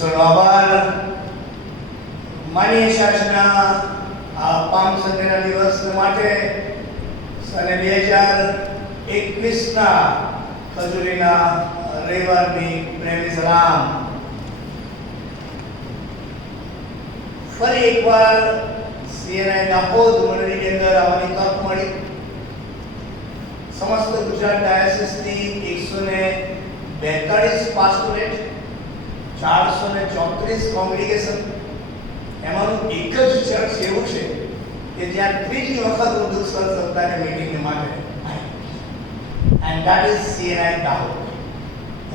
ઈશ્વરનો આભાર. માનીય શાસના આ પામ સન્ડેના દિવસ માટે અને 2021ના ખજૂરીના રવિવારની પ્રેમી સલામ. ફરી એકવાર સીએનઆઈ દાહોદ મંડળીની અંદર આવવાની તક મળી. સમસ્ત ગુજરાત ડાયસિસની 142 પાસ્ટોરેટ, 434 કોંગ્રીગેશન, એમાંનું એક જ ચર્ચ એવું છે કે જ્યાં ત્રીજી વખત હું દુષ્કર સપ્તાહની મીટિંગ માટે and that is CNI Dahod.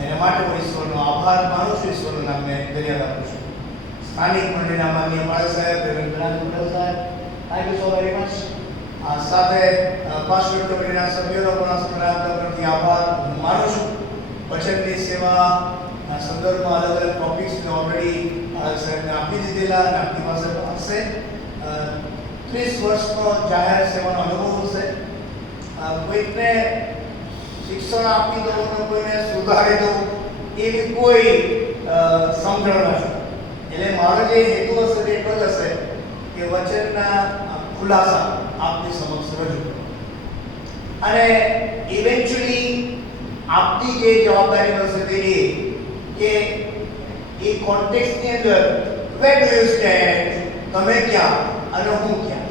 એના માટે હું ઈશ્વરનો આભાર માનું છું, ઈશ્વરનું નામને ધન્યવાદ આપું છું. સ્થાનિક મંડળીના માનનીય બાળક સાહેબ, રેવન્દ્રનાથ પટેલ સાહેબ, thank you so very much. સાથે પાસ્ટર કમિટીના સભ્યોનો પણ સકારાત્મક આભાર માનું છું. વચનની સેવા સંદર્ભમાં અલગ અલગ ટોપિક્સને ઓલરેડી સાહેબને આપી દીધેલા અને આપણી પાસે હશે. 30 વર્ષનો જાહેર સેવાનો અનુભવ હશે. કોઈકને શિક્ષણ આપી દો અને કોઈને સુધારી દો એવી કોઈ સમજણ નથી. એટલે મારો જે હેતુ હશે તે એટલો જ હશે કે વચનના ખુલાસા આપની સમક્ષ રજૂ અને ઇવેન્ચ્યુઅલી આપની જે જવાબદારી હશે તે કે એ કોન્ટેક્સ્ટની અંદર વેર ડુ યુ સ્ટેન્ડ, તમે ક્યાં અને હું ક્યાં.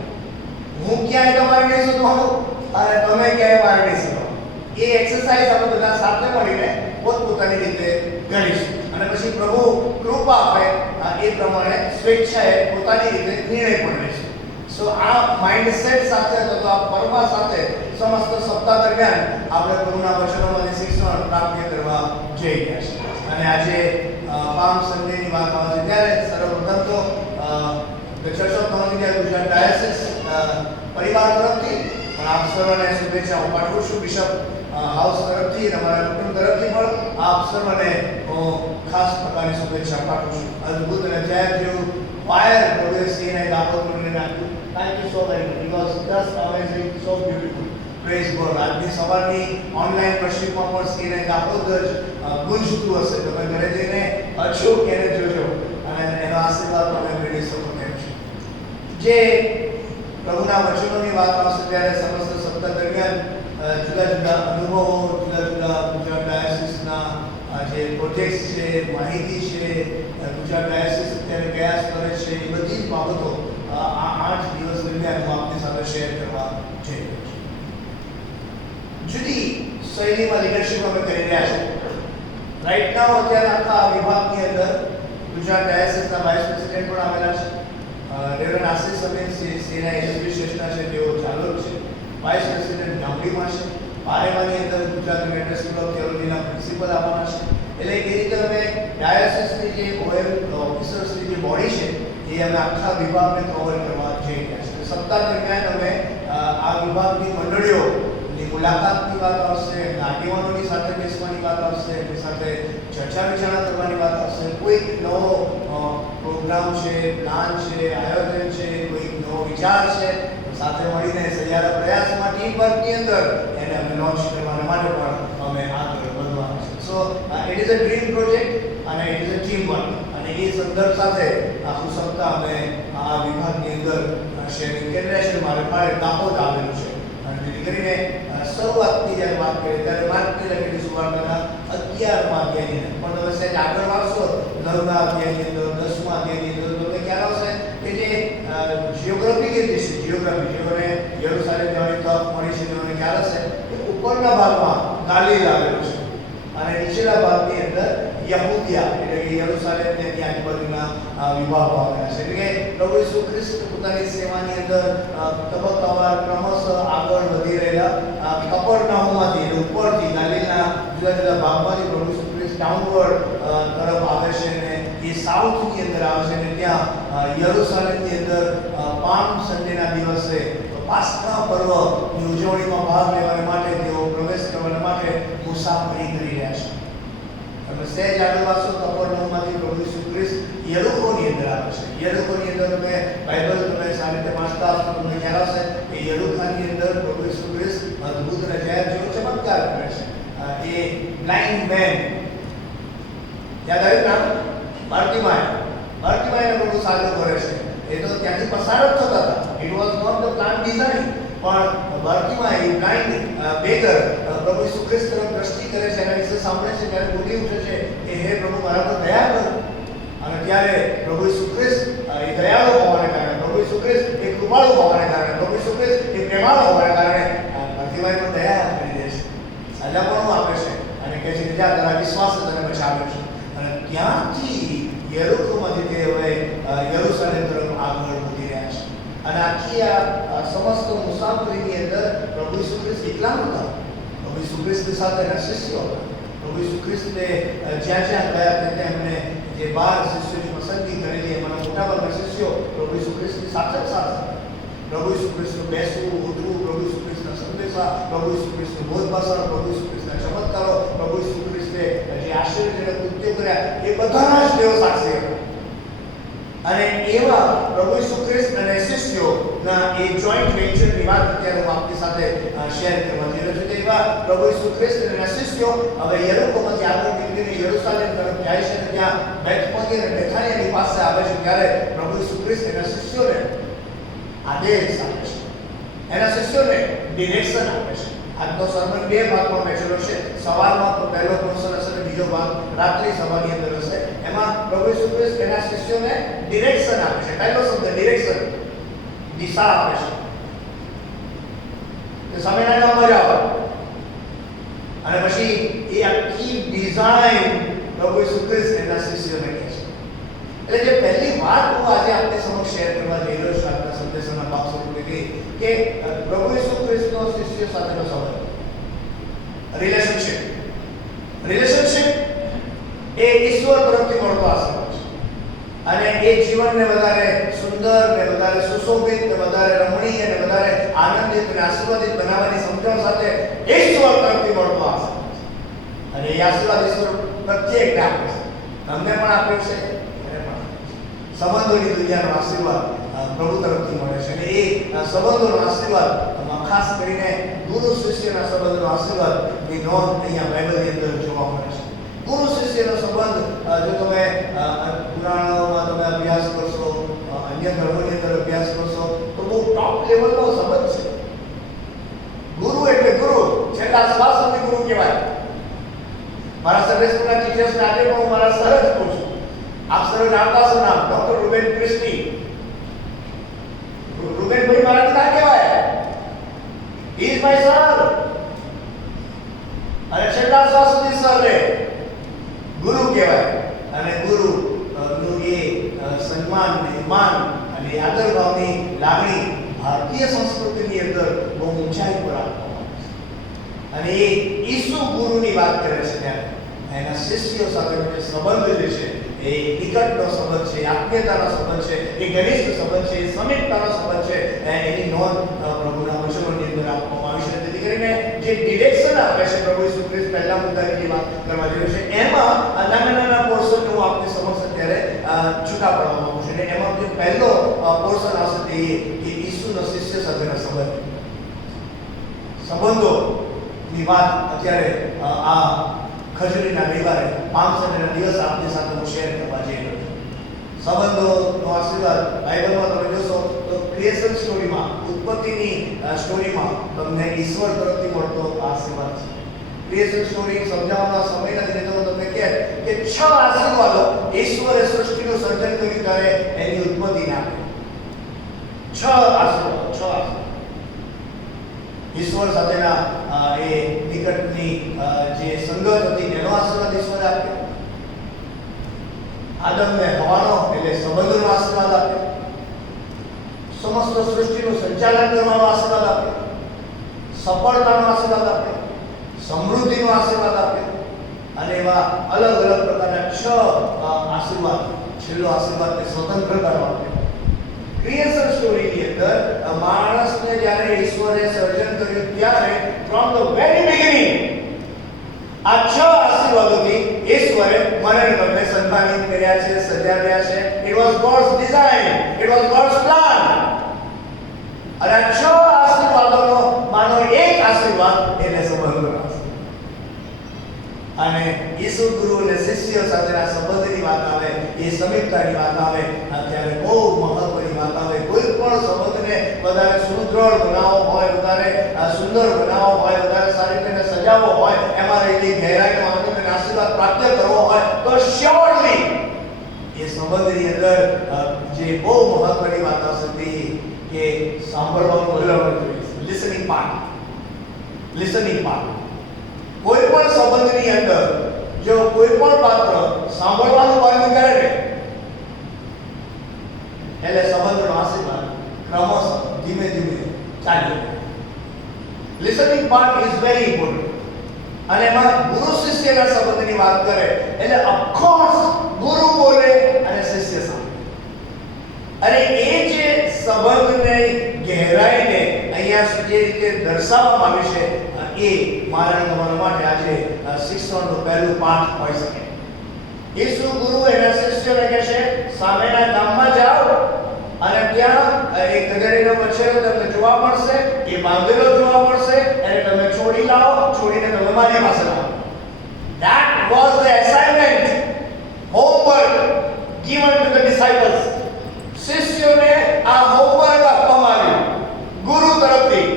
હું ક્યાં એ તમારે નહીં શોધવાનું અને તમે ક્યાં મારે નહીં શોધવાનું. એ એક્સરસાઇઝ આપણે બધા સાથે મળીને પોતપોતાની રીતે કરીશું અને પછી પ્રભુ કૃપા આપે એ પ્રમાણે સ્વેચ્છાએ પોતાની રીતે નિર્ણય પણ લેશું. સો આ માઇન્ડસેટ સાથે અથવા આ પરમા સાથે સમસ્ત સપ્તાહ દરમિયાન આપણે પ્રભુના વચનોમાંથી શિક્ષણ પ્રાપ્ત કરવા જઈ રહ્યા છીએ. અને આજે પામ સન્ડેની વાત આવે છે ત્યારે સર્વપ્રથમ તો ચર્ચ ઓફ નોર્થ ગુજરાત ડાયસિસ પરિવાર તરફથી પણ આપ સર્વને શુભેચ્છા હું પાઠવું છું. બિશપ હાઉસ તરફથી અને અમારા કુટુંબ તરફથી પણ આપ સર્વને હું ખાસ પ્રકારની શુભેચ્છા પાઠવું છું. અદ્ભુત અને જાહેર જેવું ફાયર પ્રભુએ સીએનઆઈ દાહોદ મંડળીને આપ્યું. Thank you so very much. It was just amazing, so beautiful. Praise God. આજની સવારની ઓનલાઈન વર્ષિપમાં પણ સીએનઆઈ દાહોદ જ ગુંજતું હશે. તમે ઘરે જઈને અચૂક એને જોજો અને એનો આશીર્વાદ તમે મેળવી શકો તેમ છે. જે પ્રભુના વચનોની વાત આવશે ત્યારે સમસ્ત સપ્તાહ દરમિયાન જુદા જુદા અનુભવો, જુદા જુદા ગુજરાત ડાયસિસના જે પ્રોજેક્ટ્સ છે, માહિતી છે, ગુજરાત ડાયસિસ અત્યારે કયા સ્તરે છે, એ બધી જ બાબતો આ 8 દિવસ દરમિયાન હું આપની સાથે શેર કરવા જઈ રહ્યો છું. જુદી શૈલીમાં લીડરશિપ અમે કરી રહ્યા છીએ. રાઈટ નાઉ અત્યારે આખા વિભાગની અંદર ગુજરાત ડાયસિસના વાઇસ પ્રેસિડેન્ટ પણ આવેલા છે. રેવરન્ડ આશીષ સમીર સીએનઆઈ એસપી શ્રેષ્ઠા છે, તેઓ ચાલોક છે. વાઇસ પ્રેસિડેન્ટ ગામડીમાં છે. પારેવાની અંદર ગુજરાત યુનાઇટેડ સ્કૂલ ઓફ થિયોલોજીના પ્રિન્સિપલ આવવાના છે. એટલે એ રીતે અમે ડાયસિસની જે ઓએમ ઓફિસર્સની જે બોડી છે એ અમે આખા વિભાગને કવર કરવા જઈ રહ્યા છીએ. સપ્તાહ દરમિયાન અમે આ વિભાગની મંડળીઓની મુલાકાતની વાત આવશે, આગેવાનોની સાથે બેસવાની વાત આવશે, એમની સાથે ચર્ચા વિચારણા કરવાની વાત આવશે. કોઈક નવો પ્રોગ્રામ છે, પ્લાન છે, આયોજન છે, કોઈક નવો વિચાર છે, સાથે મળીને સહિયારા પ્રયાસમાં ટીમ વર્કની અંદર એને અમે લોન્ચ કરવાના માટે પણ અમે આગળ વધવાનું છે. So it is a dream project અને it is a team work અને એ સંદર્ભ સાથે આખું સપ્તાહ અમે આ વિભાગની અંદર શેરિંગ કરી રહ્યા છીએ. મારે પાડે દાહોદ આવેલું છે અને જેથી કરીને શરૂઆતની જ્યારે વાત કરીએ ત્યારે માર્કની લખેલી સુવાર્તાના 11મા અધ્યાયની અંદર પણ તમે સહેજ આગળ વાંચશો 9મા અધ્યાયની અંદર, 10મા અધ્યાયની અંદર તમને ખ્યાલ આવશે કે જે જિયોગ્રાફી કેટલી છે, જિયોગ્રાફી જેઓને યરુશલેમ જવાની તક મળી છે તેઓને ખ્યાલ હશે કે ઉપરના ભાગમાં ગાલિલ આવેલું છે અને નીચેના ભાગની અંદર યહૂદિયા એટલે કે યરુશલેમ ને ત્યાં આજુબાજુના વિભાગો આવેલા છે. એટલે કે પ્રભુ ઈસુ ખ્રિસ્ત પોતાની સેવાની અંદર તબક્કાવાર ક્રમશઃ આગળ વધી રહેલા કપરનાહુમમાંથી એટલે ઉપરથી ગાલિલના જુદા જુદા ભાગમાંથી પ્રભુ ઈસુ ખ્રિસ્ત ડાઉનવર્ડ તરફ આવે છે અને એ સાઉથની અંદર આવે છે અને ત્યાં યરુશલેમની અંદર પામ સન્ડેના દિવસે પાસ્કા પર્વની ઉજવણીમાં ભાગ લેવા માટે તેઓ પ્રવેશ કરવા માટે મુસાફરી કરી રહ્યા છે. તમે સહેજ આગળ વાંચો કપરનાહુમમાંથી પ્રભુ ઈસુ ખ્રિસ્ત યરીકોની અંદર આવે છે. યરીકોની અંદર તમે બાઇબલ તમે સારી રીતે વાંચતા હશો તો તમને ખ્યાલ આવશે કે યરીકોની અંદર પ્રભુ ઈસુ ખ્રિસ્ત અદ્ભુત અને જાહેર જેવો ચમત્કાર કરે છે. એ બ્લાઇન્ડ મેન યાદ આવ્યું નામ બાર્તિમાયને પ્રભુ સાજો કરે છે. એ તો ત્યાંથી પસાર જ થતા હતા. It was not the plan design. પણ બાર્તિમાય બ્લાઇન્ડ બેગર પ્રભુ ઈસુ ખ્રિસ્ત તરફ દ્રષ્ટિ કરે છે, એના વિશે સાંભળે છે, ત્યારે બોલી ઉઠે છે કે હે પ્રભુ, મારા પર દયા કરો. અને ત્યારે પ્રભુ ઈસુ ખ્રિસ્ત એ દયાળુ હોવાને કારણે, પ્રભુ ઈસુ ખ્રિસ્ત એ કૃપાળુ હોવાને કારણે, પ્રભુ ઈસુ ખ્રિસ્ત એ પ્રેમાળુ હોવાને કારણે બાર્તિમાય પર દયા કરી દે છે, સાજાપણું આપે છે અને કહે છે કે જા, તારા વિશ્વાસે તને બચાવ્યો છે. અને ત્યાંથી યરીકોમાંથી તે હવે યરૂશલેમ તરફ આગળ વધી રહ્યા છે. અને આખી આ સમસ્ત મુસાફરીની અંદર પ્રભુ ઈસુ ખ્રિસ્ત એકલા નહોતા. પ્રભુ ઈસુ ખ્રિસ્તની સાથે એના શિષ્યો હતા. પ્રભુ ઈસુ ખ્રિસ્તે જ્યાં જ્યાં ગયા ત્યાં એમને જે 12 શિષ્યોની પસંદગી કરેલી, એમાંના મોટાભાગના શિષ્યો પ્રભુ ઈસુ ખ્રિસ્તની સાથે જ સાથે હતા. પ્રભુ ઈસુ ખ્રિસ્તનું બેસવું, ઉઠવું, પ્રભુ ઈસુ ખ્રિસ્તના સંદેશા, પ્રભુ ઈસુ ખ્રિસ્તનું બોધભાષણ, પ્રભુ ઈસુ ખ્રિસ્તના ચમત્કારો, પ્રભુ ઈસુ ખ્રિસ્તે જે આશ્ચર્યજનક કૃત્યો કર્યા, એ બધાના જ તેઓ સાક્ષી હતા. અને એવા પ્રભુ ઈસુ ખ્રિસ્ત અને શિષ્યોના એ જોઈન્ટ વેન્ચરની વાત અત્યારે હું આપની સાથે શેર કરવા જઈ રહ્યો છું. કે એવા પ્રભુ ઈસુ ખ્રિસ્ત અને એના શિષ્યો હવે યરીકોમાંથી આગળ નીકળીને યરૂશલેમ તરફ જાય છે અને ત્યાં બેથફગે અને બેથાનિયાની પાસે આવે છે. ત્યારે પ્રભુ ઈસુ ખ્રિસ્ત એના શિષ્યોને આદેશ આપે છે, એના શિષ્યોને ડિરેક્શન આપે છે. આજનો સર્મન 2 ભાગમાં વહેંચેલો છે. સવારમાં તો પહેલો પોર્શન હશે અને બીજો ભાગ રાત્રિ સભાની અંદર હશે. એમાં પ્રભુ ઈસુ ખ્રિસ્ત એના શિષ્યોને ડિરેક્શન આપે છે. પહેલો શબ્દ ડિરેક્શન, દિશા આપે છે. કે સમયના ન બજાવો. અને પછી એ આખી ડિઝાઇન પ્રભુ ઈસુ ખ્રિસ્ત એના શિષ્યોને કહે છે. એટલે જે પહેલી વાત હું આજે આપની સમક્ષ શેર કરવા જઈ રહ્યો છું આજના સંદેશાના ભાગ સ્વરૂપે કે પ્રભુ ઈસુ ખ્રિસ્તનો શિષ્ય સાથેનો સંબંધ, રિલેશનશિપ એ ઈશ્વર તરફથી મળતો આશીર્વાદ છે. અને એ જીવનને વધારે સુંદર ને વધારે સુશોભિત ને વધારે રમણીય ને વધારે આનંદિત અને આશીર્વાદિત બનાવવાની સમજણ સાથે ઈશ્વર તરફથી મળતો આશીર્વાદ છે. અને એ આશીર્વાદ ઈશ્વર પ્રત્યેકને આપે છે. તમને પણ આપ્યો છે, સંબંધોની દુનિયાનો આશીર્વાદ પ્રભુ તરફથી મળે છે. અને એ સંબંધોનો આશીર્વાદ ખાસ કરીને ગુરુ શિષ્યના સંબંધનો આશીર્વાદની નોંધ અહીંયા બાઇબલની અંદર જોવા મળે છે. ગુરુ શિષ્યનો સંબંધ જો તમે પુરાણોમાં તમે અભ્યાસ કરશો, અન્ય ધર્મોની અંદર અભ્યાસ કરશો, તો બહુ ટોપ લેવલનો સંબંધ છે. ગુરુ એટલે ગુરુ, છેલ્લા શ્વાસ સુધી ગુરુ કહેવાય. મારા સર્વે સ્કૂલના ટીચર્સને આજે પણ હું મારા સર જ કહું છું. આપ સર્વે જાણતા છો નામ ડોક્ટર રૂબેન ક્રિસ્ટી. રૂબેનભાઈ મારાથી ના કહેવાય, હી ઇઝ માય સર. અને છેલ્લા શ્વાસ સુધી સર રે ગુરુ કહેવાય. અને ગુરુ નું એ સન્માન ને માન અને આદર ભાવની લાગણી ભારતીય સંસ્કૃતિની અંદર બહુ ઊંચાઈ પર આપવામાં આવે છે. અને એ ઈસુ ગુરુની વાત કરે છે ત્યારે એના શિષ્યો સાથેનો જે સંબંધ જે છે એ નિકટનો સંબંધ છે, આત્મીયતાનો સંબંધ છે, એ ઘનિષ્ઠ સંબંધ છે, એ સમીપતાનો સંબંધ છે, એની નોંધ પ્રભુના વચનોની અંદર આપવામાં આવી છે. તેથી કરીને જે ડિરેક્શન આપે છે પ્રભુ ઈસુ ખ્રિસ્ત પહેલા મુદ્દાની જે વાત કરવા જઈ રહ્યો છે, એમાં નાના પોર્શન હું આપની સમક્ષ અત્યારે છૂટા પાડવા માંગુ છું. અને એમાં જે પહેલો પોર્શન આવશે તે ઈસુના શિષ્ય સાથેના સંબંધોની વાત અત્યારે આ ખજૂરીના રવિવારે પામ સન્ડેના દિવસ આપની સાથે હું શેર કરવા જઈ રહ્યો છું. સંબંધોનો આશીર્વાદ બાઇબલમાં તમે જોશો તો ક્રિએશન સ્ટોરીમાં, ઉત્પત્તિની સ્ટોરીમાં તમને ઈશ્વર તરફથી મળતો આશીર્વાદ છે. ક્રિએશન સ્ટોરી સમજાવવાનો સમય નથી, તો તમને કહે કે 6 આશીર્વાદો ઈશ્વરે સૃષ્ટિનું સર્જન કર્યું ત્યારે એની ઉત્પત્તિને આપે. 6 આશીર્વાદ. ઈશ્વર સાથેના એ નિકટની જે સંગત હતી એનો આશીર્વાદ ઈશ્વરે આપ્યો. આદમને હવાનો એટલે સંબંધોનો આશીર્વાદ આપ્યો. સમસ્ત સૃષ્ટિનું સંચાલન કરવાનો આશીર્વાદ આપ્યો. સફળતાનો આશીર્વાદ આપ્યો. સમૃદ્ધિનો આશીર્વાદ આપ્યો. અને એવા અલગ અલગ પ્રકારના 6 આશીર્વાદ, છેલ્લો આશીર્વાદ તે સ્વતંત્રતાનો આપ્યો. ક્રિએશન સ્ટોરીની અંદર માણસને જ્યારે ઈશ્વરે સર્જન કર્યું ત્યારે ફ્રોમ ધ વેરી બિગિનિંગ આ 6 આશીર્વાદોથી ઈશ્વરે મને તમને સન્માનિત કર્યા છે, સજાવ્યા છે. It was gods design, it was gods plan. અને આ 6 આશીર્વાદોનો માનો એક આશીર્વાદ એટલે સંબંધનો આશીર્વાદ. અને ઈસુ ગુરુ અને શિષ્ય સાથેના સંબંધની વાત આવે, એ સમીપતાની વાત આવે ત્યારે બહુ મહત્વની વાત આવે. કોઈ પણ સંબંધને વધારે સુદૃઢ બનાવવો હોય, વધારે સુંદર બનાવવો હોય, વધારે સારી રીતે સજાવવો હોય, એમાં રહેલી ગહેરાઈનો આનંદ અને આશીર્વાદ પ્રાપ્ત કરવો હોય તો શ્યોરલી એ સંબંધની અંદર જે બહુ મહત્વની વાત આવશે કે સાંભળવાનું બોલવાનું જોઈએ. Listening part. કોઈ પણ સંબંધની અંદર જો કોઈ પણ પાત્ર સાંભળવાનું બંધ કરે ને એટલે સંબંધનો આશીર્વાદ ક્રમશઃ ધીમે ધીમે ચાલે. Listening part is very important. અને એમાં ગુરુ શિષ્યના સંબંધની વાત કરે એટલે ઓફકોર્સ ગુરુ બોલે અને શિષ્ય સાંભળે. અને એ જે સંબંધની ગહેરાઈને અહીંયા જે રીતે દર્શાવવામાં આવી છે એ મારા તમારા માટે આજે શિક્ષણનું પહેલું પાઠ હોઈ શકે. ઈસુ ગુરુ એના શિષ્યોને કહે છે સામેના ગામમાં જાઓ અને ત્યાં એક ગધેડીનો બચ્ચો તમને જોવા મળશે, એ બાંધેલો જોવા મળશે, અને તમે છોડી લાવો, છોડીને તમે મારી પાસે લાવો. That was the assignment, homework given to the disciples. શિષ્યોને આ હોમવર્ક આપવામાં આવ્યું ગુરુ તરફથી.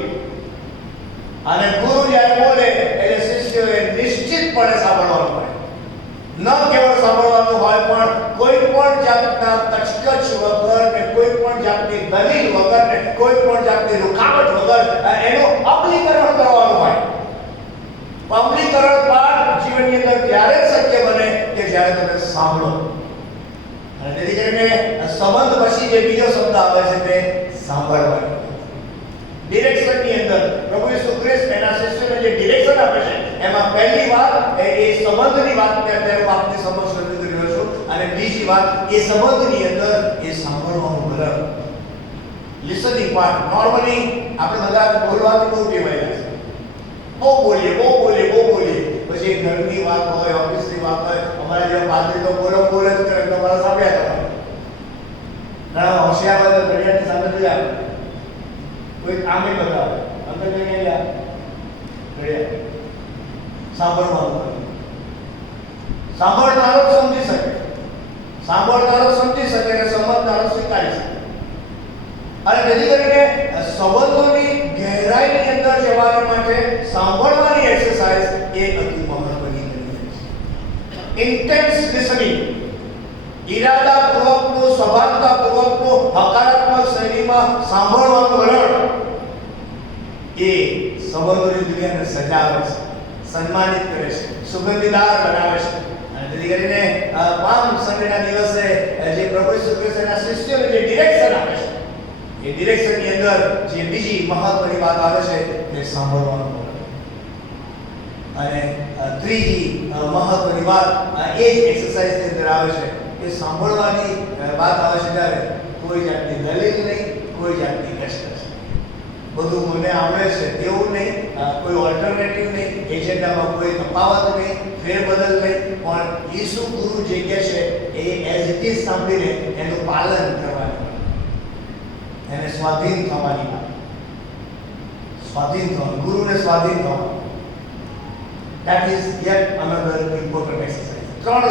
અને ગુરુ જ્યારે બોલે એટલે શિષ્યોએ નિશ્ચિતપણે સાંભળવાનું હોય. ન કેવળ સાંભળવાનું હોય પણ કોઈ પણ જાતના કચકચ વગર ને કોઈ પણ જાતની દલીલ વગર ને કોઈ પણ જાતની રૂકાવટ વગર એનું અમલીકરણ કરવાનું હોય. અમલીકરણ પાઠ જીવનની અંદર ત્યારે શક્ય બને કે જ્યારે તમે સાંભળો. અને તેથી કરીને સંબંધ પછી જે બીજો શબ્દ આવે છે તે સાંભળવાનો. ડિરેક્શનની અંદર પ્રભુ ઈસુ ખ્રિસ્ત એના શિષ્યોને જે ડિરેક્શન આપે છે એમાં પહેલી વાત એ સંબંધની વાતને અત્યારે હું આપની સમક્ષ રજૂ કરી રહ્યો છું. અને બીજી વાત એ સંબંધની અંદર એ સાંભળવાનું વલણ. Listening part. નોર્મલી આપણે બધા બોલવાનું બહુ ટેવાયેલા છે. બહુ બોલીએ. પછી ઘરની વાત હોય, ઓફિસની વાત હોય, અમારા જેવા પાદરી તો બોલે જ કરે, તમારા સાંભળ્યા કરવાનું. ઘણા હોશિયાર હોય તો ઘડિયાળની સામે જોયા કોઈ આમે બતાવે અંદર કઈ ગયા ઘડિયાળ. સાંભળવાનું. સાંભળનારો સમજી શકે અને સમજનારો સ્વીકારી શકે. અને તેથી કરીને સંબંધોની ગહેરાઈની અંદર જવા માટે સાંભળવાની એક્સરસાઇઝ એ અતિ મહત્વની છે. Intense listening. ઈરાદાપૂર્વકનું, સભાનતાપૂર્વકનું, હકારાત્મક શૈલીમાં સાંભળવાનું વલણ એ સંબંધોની દુનિયાને સજાવે છે, સન્માનિત કરે છે, સુગંધીદાર બનાવે છે. અને તેથી કરીને પામ સન્ડેના દિવસે જે પ્રભુ ઈસુ ખ્રિસ્તના શિષ્યોને જે ડિરેક્શન આપે છે એ ડિરેક્શનની અંદર જે બીજી મહત્વની વાત આવે છે તે સાંભળવાનું વલણ. અને ત્રીજી મહત્વની વાત એ જ એક્સરસાઇઝની અંદર આવે છે કે સાંભળવાની વાત આવે છે ત્યારે કોઈ જાતની દલીલ નહીં, કોઈ જાતની કસરત. બધું મને આવડે છે તેવું નહીં, કોઈ ઓલ્ટરનેટિવ નહીં, એજન્ડામાં કોઈ તફાવત નહીં, ફેરબદલ નહીં, પણ ઈસુ ગુરુ જે કહે છે એ એઝ ઇટ ઇઝ સાંભળીને એનું પાલન કરવાનું, એને સ્વાધીન થવાની વાત. ગુરુને સ્વાધીન થવાનું. That is yet another important exercise. ત્રણ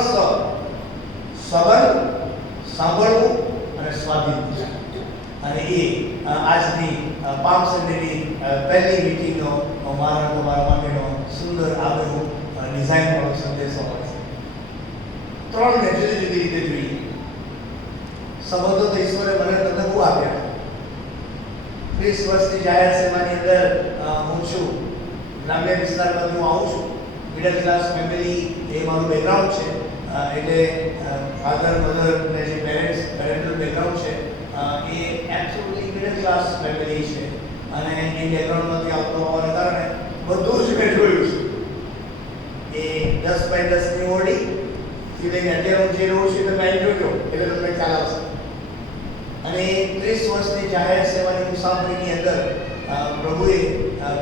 સંબંધ, સાંભળવું અને સ્વાધીન. અને એ આજની પામ સન્ડેની પહેલી મીટિંગનો તમારા માટેનો સુંદર આબેહૂબ ડિઝાઇન વાળો સંદેશો હોય છે. ત્રણને જુદી જુદી રીતે જોઈએ. સંબંધો તો ઈશ્વરે મને તમને બહુ આપ્યા. 30 વર્ષની જાહેર સેવાની અંદર હું છું. ગ્રામ્ય વિસ્તારમાંથી હું આવું છું. મિડલ ક્લાસ ફેમિલી એ મારું બેકગ્રાઉન્ડ છે. એટલે ફાધર મધર ને જે પેરેન્ટલ બેકગ્રાઉન્ડ છે એ એબ્સોલ્યુટલી મિડલ ક્લાસ ફેમિલી છે. અને એ બેકગ્રાઉન્ડમાંથી આવતો હોવાને કારણે બધું જ મેં જોયું છે. એ 10x10ની ઓડી થી લઈને અત્યારે હું જે રહું છું એટલે મેં જોયો એટલે તમને ખ્યાલ આવશે. અને 30 વર્ષની જાહેર સેવાની મુસાફરીની અંદર પ્રભુએ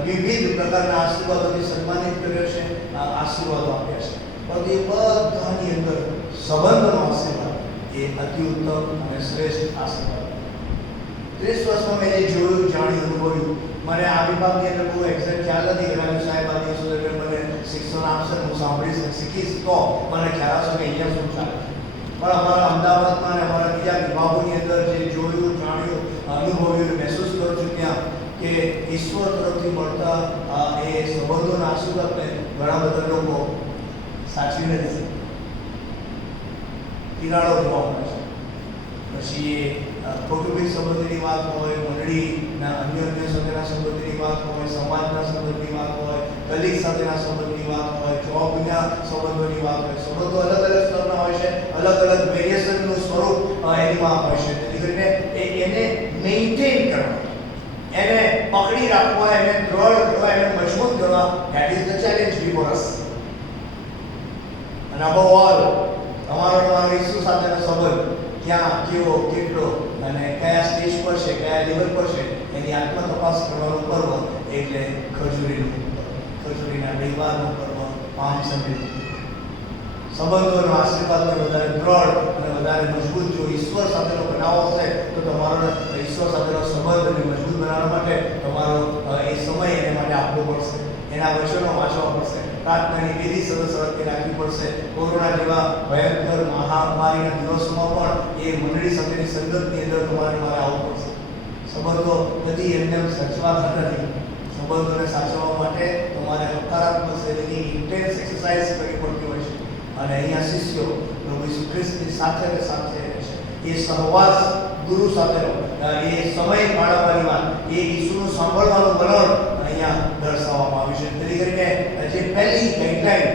વિવિધ પ્રકારના આશીર્વાદોથી સન્માનિત કર્યો છે, આશીર્વાદો આપ્યા છે. પણ એ બધાની અંદર સંબંધનો આશીર્વાદ એ અતિ ઉત્તમ અને શ્રેષ્ઠ આશીર્વાદ. 30 વર્ષમાં મેં જે જોયું, જાણ્યું, અનુભવ્યું, મને આ વિભાગની અંદર બહુ એક્ઝેક્ટ ખ્યાલ નથી કે રામ સાહેબ આ દિવસો દરમિયાન મને શિક્ષણ આપશે, હું સાંભળીશ, શીખીશ તો મને ખ્યાલ આવશે કે અહીંયા શું ચાલે. પણ અમારા અમદાવાદમાં અને અમારા બીજા વિભાગોની અંદર જે જોયું, જાણ્યું, અનુભવ્યું, મહેસૂસ કરું છું ત્યાં કે ઈશ્વર તરફથી મળતા એ સંબંધોના આશીર્વાદને ઘણા બધા લોકો સાચવી નથી શકતા. તિરાડો જોવા મળે છે. પછી કૌટુંબિક સંબંધની વાત હોય, મંડળીના અન્ય સાથેના સંબંધની વાત હોય, સમાજના સંબંધની વાત હોય, કલીગ સાથેના સંબંધની વાત હોય, જોબના સંબંધોની વાત હોય. સંબંધો અલગ અલગ સ્તરના હોય છે, અલગ અલગ વેરિએશનનું સ્વરૂપ એમાં હોય છે. તેથી કરીને એને મેન્ટેન કરવા, એને પકડી રાખવા, એને દ્રઢ કરવા, એને મજબૂત કરવા, that is the challenge before us. અને અબવ ઓલ તમારો ઈસુ સાથેનો સંબંધ ક્યાં, કેવો, કેટલો અને કયા સ્ટેજ પર છે, કયા લેવલ પર છે, એની આત્મ તપાસ કરવાનો પર્વ એટલે ખજૂરીના રવિવારનો પર્વ, પામ સન્ડે. સંબંધોનો આશીર્વાદને વધારે દ્રઢ અને વધારે મજબૂત જો ઈશ્વર સાથેનો બનાવો હશે તો તમારો ઈશ્વર સાથેનો સંબંધને મજબૂત બનાવવા માટે તમારો એ સમય એને માટે આપવો પડશે, એના વચનો વાંચવા પડશે, પ્રાર્થનાની વિધિ સરસ રાખવી પડશે. કોરોના જેવા ભયંકર મહામારીના દિવસોમાં પણ એ મંડળી સાથેની સંગતની અંદર તમારે મારે આવવું પડશે. સંબંધો બધી એમને સચવાતા નથી. સંબંધોને સાચવવા માટે તમારે હકારાત્મક શૈલીની ઇન્ટેન્સ એક્સરસાઇઝ કરવી પડતી હોય છે. અને અહીંયા શિષ્યો પ્રભુ ઈસુ ખ્રિસ્તની સાથે રહેશે. એ સહવાસ ગુરુ સાથેનો, એ સમય ફાળવવાની વાત, એ ઈસુનું સાંભળવાનું વલણ અહીંયા દર્શાવવામાં આવ્યું છે. તેથી કરીને જે પહેલી ગાઈડલાઈન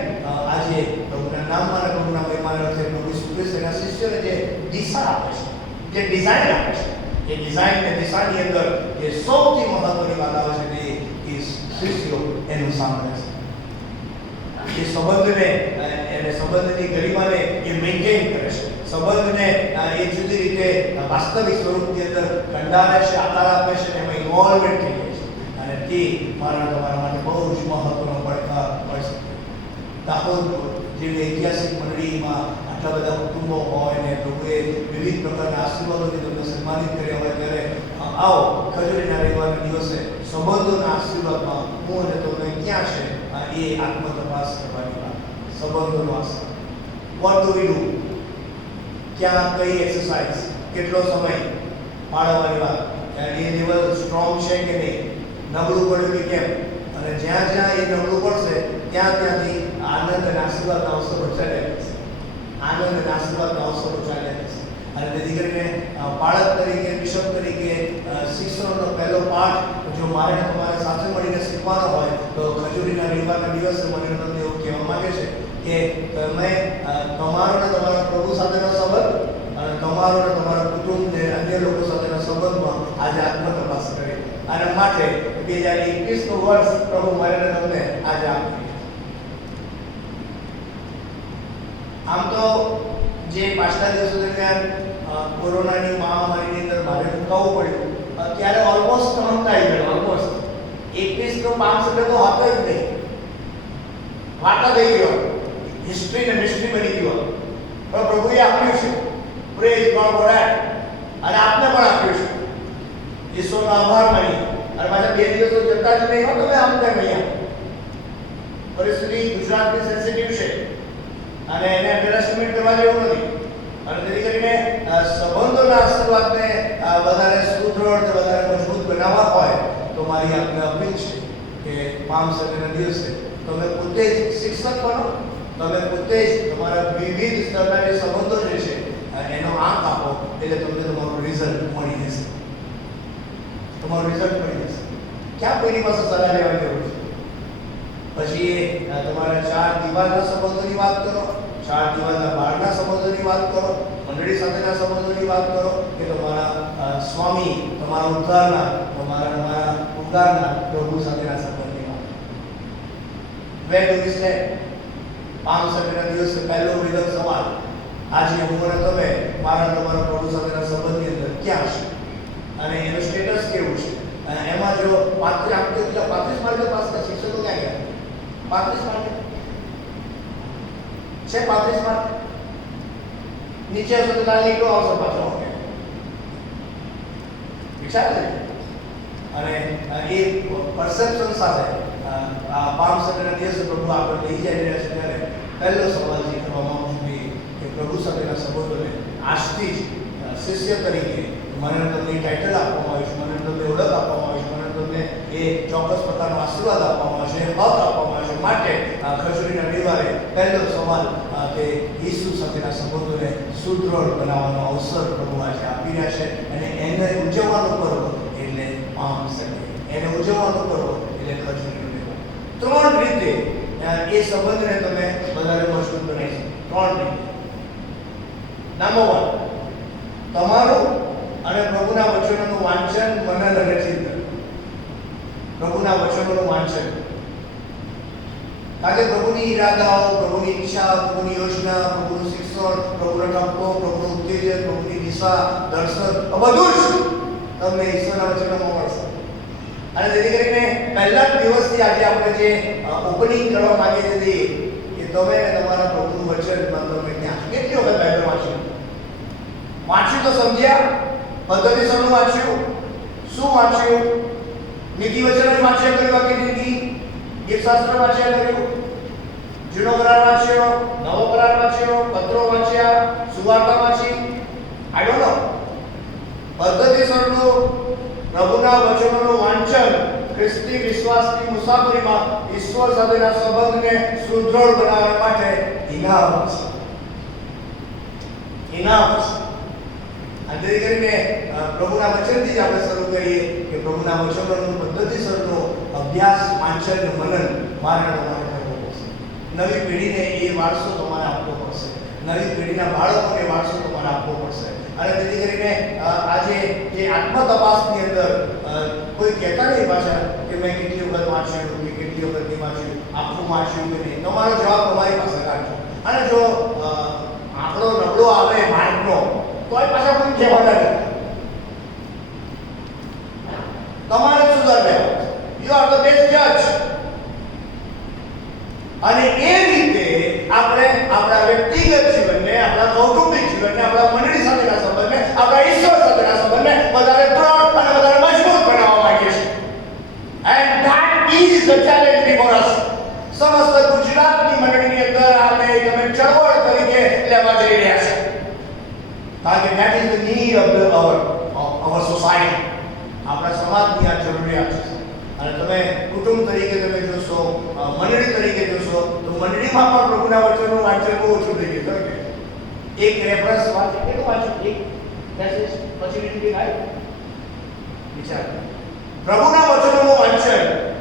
આજે પ્રભુના નામમાં અને પ્રભુના મહિમાને અર્થે પ્રભુ ઈસુ ખ્રિસ્ત એના શિષ્યોને જે દિશા આપે છે, જે ડિઝાઇન આપે છે, એ ડિઝાઇન અને દિશાની અંદર જે સૌથી મહત્વની વાત આવે છે તે એ શિષ્યો એનું સાંભળે છે. એ સંબંધની ગરિમાને એ મેન્ટેન કરે છે. સંબંધને એ જુદી રીતે વાસ્તવિક સ્વરૂપની અંદર કંડારે છે, આકાર આપે છે, એમાં ઇન્વોલ્વમેન્ટ થઈ જાય છે. અને તે મારા તમારા માટે બહુ જ મહત્વનો પડકાર હોય છે. દાહોદ જેવી ઐતિહાસિક મંડળીમાં આટલા બધા કુટુંબો હોય ને પ્રભુએ વિવિધ પ્રકારના આશીર્વાદોથી તમને સન્માનિત કર્યા હોય ત્યારે આવો ખજૂરીના રવિવારના દિવસે સંબંધોના આશીર્વાદમાં હું અને તમે ક્યાં છે એ આત્મ તપાસ કરવાની વાત. સંબંધોનો આશીર્વાદ. What do we do? ક્યાં, કઈ એક્સરસાઇઝ, કેટલો સમય ફાળવવાની વાત, એ લેવલ સ્ટ્રોંગ છે કે નહીં, નબળું પડ્યું કે કેમ, અને જ્યાં જ્યાં એ નબળું પડશે ત્યાંથી આનંદ અને આશીર્વાદના અવસરો ચાલ્યા કરશે. આનંદ અને આશીર્વાદના અવસરો ચાલ્યા કરશે. અને તેથી કરીને બાળક તરીકે, બિશપ તરીકે શિક્ષણનો પહેલો પાઠ જો મારે તમારે સાથે મળીને શીખવાનો હોય તો ખજૂરીના રવિવારના દિવસે મને તમને એવું કહેવા માંગે છે કે તમે તમારો ને તમારા પ્રભુ સાથેનો સંબંધ અને તમારો ને તમારા કુટુંબને અન્ય લોકો સાથેના સંબંધમાં આજે આત્મ તપાસ કરી. અને માટે 2021નું વર્ષ પ્રભુ મારે તમને આજે આપી. આમ તો જે પાછલા દિવસો દરમિયાન કોરોનાની મહામારીની અંદર મારે મુકાવવું પડ્યું ત્યારે ઓલમોસ્ટ સમજાઈ ગયો. ઓલમોસ્ટ 21નો 500 તો હતો જ નહીં, વાટા થઈ ગયો, હિસ્ટ્રી ને મિસ્ટ્રી બની ગયો. પણ પ્રભુએ આપ્યું છે, પ્રેઝ ગોડ ફોર ધેટ, અને આપને પણ આપ્યું છે. ઈશ્વરનો આભાર માની અને પાછા 2 દિવસો જતા જ નહીં હો તમે આમ તેમ અહીંયા. પરિસ્થિતિ ગુજરાતની સેન્સિટિવ છે અને એને અંડરએસ્ટિમેટ કરવા જેવું નથી. અને તેથી કરીને સંબંધોના આશીર્વાદને વધારે સુદૃઢ, વધારે મજબૂત બનાવવા હોય તો મારી આપને અપીલ છે કે પામ સન્ડેના દિવસે તમે પોતે જ શિક્ષક બનો, તમે પોતે જ તમારા વિવિધ સ્તરના જે સંબંધો જે છે એનો આંક આપો, એટલે તમને તમારું રિઝલ્ટ મળી જશે. તમારું રિઝલ્ટ મળી જશે. ક્યાં કોઈની પાસે સલાહ લેવાની જરૂર છે? પછી તમારા 4 દિવાલના સંબંધોની વાત કરો, 4 દિવાલના બહારના સંબંધોની વાત કરો, મંડળી સાથેના સંબંધોની વાત કરો, કે તમારા સ્વામી, તમારા ઉદ્ધારના, તમારા ઉદ્ધારના પ્રભુ સાથેના સંબંધની વાત. Where do we stand? Palm સન્ડેના દિવસે પહેલો વિધક સવાલ, આજે હું અને તમે મારા તમારા પ્રભુ સાથેના સંબંધની અંદર ક્યાં છે અને એનું સ્ટેટસ કેવું છે? એમાં જો 35 માર્ક પાસ થયા, શિક્ષકો ક્યાં ગયા? 35 માર્ક છે, 35 માર્ક નીચે હશે તો લાલ નીકળો આવશે પાછો. વિચાર છે. અને એ પરસેપ્શન સાથે આ પામ સન્ડેના દિવસે પ્રભુ આપણે લઈ જઈ રહ્યા છે ત્યારે પહેલો સવાલ જે કરવામાં આવશે કે પ્રભુ સાથેના સંબોધોને આજથી જ શિષ્ય તરીકે મને તમને ટાઇટલ આપવામાં આવ્યું છે, મને તમને ઓળખ આપવામાં આવી છે, મને તમને એ ચોક્કસ પ્રકારનો આશીર્વાદ આપવામાં આવશે, હક આપવામાં આવશે. માટે ખજૂરીના રવિવારે પહેલો સવાલ તે ઈસુ સાથેના સંબંધોને સુદૃઢ બનાવવાનો અવસર પ્રભુ આજે આપી રહ્યા છે. અને એને ઉજવવાનો પર્વ એટલે પામ સન્ડે, એને ઉજવવાનો પર્વ એટલે ખજૂરીનો રવિવાર. ત્રણ રીતે એ સંબંધને તમે વધારે મજબૂત બનાવી શકો. ત્રણ રીતે. નંબર 1, તમારું અને પ્રભુના વચનોનું વાંચન, મનન અને ચિંતન. પ્રભુના વચનોનું વાંચન, કારણ કે પ્રભુની ઈરાદાઓ, પ્રભુની ઈચ્છા, પ્રભુની યોજના, પ્રભુનું શિક્ષણ, પ્રભુનો ઠપકો, પ્રભુનું ઉત્તેજન, પ્રભુની દિશા, દર્શન, બધું જ તમને ઈશ્વરના વચનોમાં મળશે. અને જેથી કરીને પહેલા જ દિવસથી આજે આપણે જે ઓપનિંગ કરવા માંગીએ છીએ કે તમે તમારા પ્રભુનું વચનમાં તમે ત્યાં કેટલી વખત બાઇબલ વાંચ્યું તો સમજ્યા, પદ્ધતિસરનું વાંચ્યું, શું વાંચ્યું, નીતિ વચનો વાંચ્યા કર્યું, વાક્ય નીતિ, ગીતશાસ્ત્ર વાંચ્યા કર્યું, જૂનો કરાર વાંચ્યો, નવો કરાર વાંચ્યો, પત્રો વાંચ્યા, સુવાર્તા વાંચી, આઈ ડોન્ટ નો. પદ્ધતિસરનું પ્રભુના વચનોનું વાંચન ખ્રિસ્તી વિશ્વાસની મુસાફરીમાં ઈશ્વર સાથેના સંબંધને સુદૃઢ બનાવવા માટે ઇનામ છે. અને જેથી કરીને પ્રભુના વચનથી જ આપણે શરૂ કરીએ કે પ્રભુના વચનોનું પદ્ધતિસરનો અભ્યાસ, વાંચન, મનન મારે તમારે કરવો પડશે. નવી પેઢીને એ વારસો તમારે આપવો પડશે. નવી પેઢીના બાળકોને વારસો તમારે આપવો પડશે. અને જેથી કરીને આજે જે આત્મતપાસની અંદર કોઈ કહેતા નહીં પાછા કે મેં કેટલી વખત વાંચ્યું કે કેટલી વખત નહીં વાંચ્યું, આખું વાંચ્યું કે નહીં. તમારો જવાબ તમારી પાસે કાઢજો. અને જો આંકડો નબળો આવે માર્કનો તો એ પાછા કોઈ કહેવાના નથી. તમારે સુધાર લેવો. યુ આર ધ બેસ્ટ જજ. અને એ રીતે આપણે આપણા વ્યક્તિગત જીવનને, આપણા કૌટુંબિક જીવનને, આપણા મંડળી સાથેના સંબંધને, આપણા ઈશ્વર સાથેના સંબંધને વધારે દ્રઢ અને વધારે મજબૂત બનાવવા માંગીએ છીએ. And that is the challenge before us. સમસ્ત ગુજરાતની મંડળીની અંદર આપણે તમે ચળવળ તરીકે લેવા જઈ રહ્યા છે. કારણ કે that is the need of our society. આપણા સમાજની આ જરૂરિયાત છે. અને તમે કુટુંબ તરીકે તમે જોશો, મંડળી તરીકે જોશો તો મંડળીમાં પણ પ્રભુના વચનનું વાંચન બહુ ઓછું થઈ ગયું. એક રેફરન્સ વાંચે, કેટલું વાંચું, એક મેસેજ પછી રીડિંગ થાય. વિચાર, પ્રભુના વચનોનું વાંચન